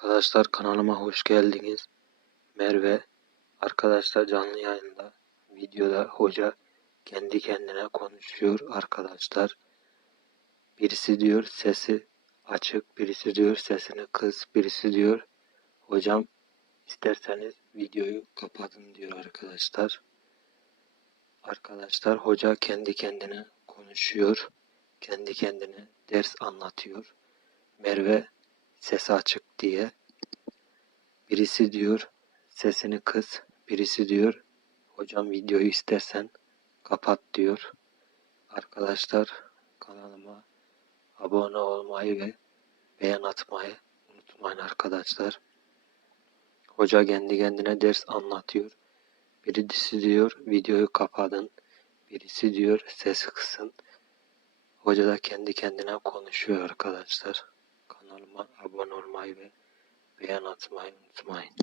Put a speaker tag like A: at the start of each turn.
A: Arkadaşlar kanalıma hoş geldiniz. Merve arkadaşlar canlı yayında videoda hoca kendi kendine konuşuyor arkadaşlar. Birisi diyor sesi açık, birisi diyor sesini kız, birisi diyor hocam isterseniz videoyu kapatın diyor arkadaşlar. Arkadaşlar hoca kendi kendine konuşuyor. Kendi kendine ders anlatıyor. Merve sesi açık diye. Birisi diyor sesini kıs, birisi diyor hocam videoyu istersen kapat diyor. Arkadaşlar kanalıma abone olmayı ve beğen atmayı unutmayın arkadaşlar. Hoca kendi kendine ders anlatıyor. Birisi diyor videoyu kapatın. Birisi diyor sesi kısın. Hoca da kendi kendine konuşuyor arkadaşlar. Kanalıma abone olmayı ve beğen atmayı unutmayın.